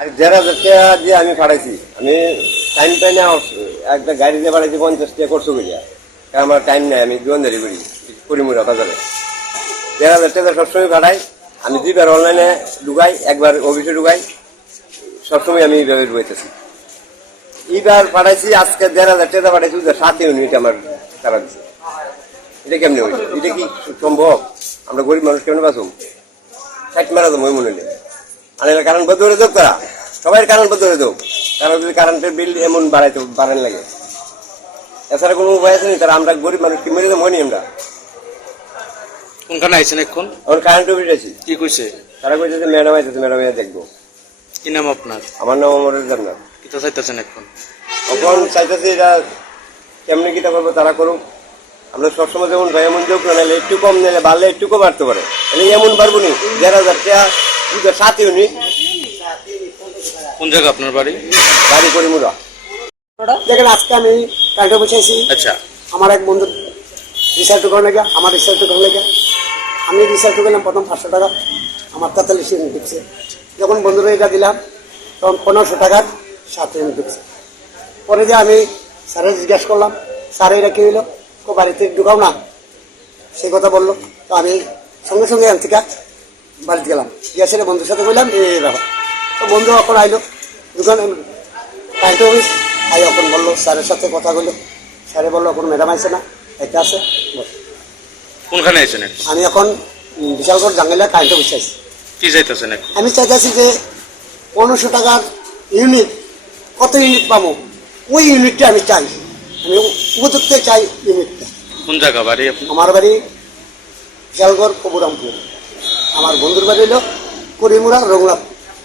আর দেড় হাজার টাকা দিয়ে আমি পাঠাইছি, আমি টাইম পাই না, একটা গাড়ি দিয়ে পাঠাইছি, পঞ্চাশ টাকা করছ কারণ আমার টাইম নাই, আমি দোকানদারি করি, করিমুরা বাজারে। দেড় হাজার টাকা সবসময় পাঠাই, আমি দুইবার অনলাইনে ঢুকাই, একবার অফিসে ঢুকাই, সবসময় আমি এইভাবে ঢুকাইতেছি। এইবার পাঠাইছি, আজকে দেড় হাজার টাকা পাঠাইছি সাত ইউনিট আমার টাকা দিচ্ছে এটা কেমনি হয়েছে এটা কি সম্ভব? আমরা গরিব মানুষ কেমনে বাঁচুম ষাট মারা দেবো ওই মনে নেই। আর এর কারণ বদলে করে দেব তারা। সবাই কারেন্ট বদলে দেব তারা যদি কারেন্টের বিল এমন বাড়াইতে বাড়ান লাগে। এছাড়া কোনো উপায় আছে নি তারা আমরা গরিব মানুষ কি মেরে দেবো? হয়নি আমরা। কোনখানে আইছেন এখন? এখন কারেন্ট অফিস আছি। কি কইছে? তারা কইছে যে ম্যাডাম আইতেছে ম্যাডাম এসে দেখব। কি নাম আপনার? আমার নাম আমার জান্নাত কিতা চাইতেছেন এখন? এখন চাইতেছে এটা কেমনি কিটা করব তারা করুক। আমরা সবসময় যেমন ভাই এমন না নাহলে একটু কম নিলে বাড়লে একটু কম বাড়তে পারে। এমন পারব নি দেড় হাজার টাকা সাত ইউনিট কোন জায়গা আপনার বাড়ি? গাড়ি করি মুরা দেখেন আজকে আমি কারেন্টে বসেছি আচ্ছা। আমার এক বন্ধু রিসার্চ করার লেগে আমার রিসার্চ করার লেগে আমি রিসার্চ করলাম প্রথম পাঁচশো টাকা। আমার তেতাল্লিশ ইউনিট ঢুকছে যখন বন্ধুরা এটা দিলাম তখন পনেরোশো টাকার সাত ইউনিট ঢুকছে পরে যে আমি স্যারের জিজ্ঞাসা করলাম স্যার এটা কী হলো ও বাড়িতে ঢুকাও না। সেই কথা বলল। তো আমি সঙ্গে সঙ্গে এখান থেকে বাড়িতে গেলাম। গ্যাসের বন্ধুর সাথে বললাম এই ব্যাপার। তো বন্ধু এখন আইলো। দোকান কারেন্ট অফিস আই এখন বলল স্যারের সাথে কথা বলল স্যারে বলল এখন ম্যাডাম আছে না এটা আছে। কোনখানে এখন আমি এখন বিশালগড় জাঙ্গিলা কারেন্ট অফিস কি চাইতেছেন এখন আমি চাইতেছি যে পনেরোশো টাকার ইউনিট কত ইউনিট পাবো? ওই ইউনিটটা আমি চাই। আমি উপযুক্ত চাই ইউনিটটা। কোন জায়গা বাড়ি আমার বাড়ি বিশালগড় কবুরামপুর। আমার বন্ধুর বাড়ি হলো করিমুরা রঘুনাথপুর।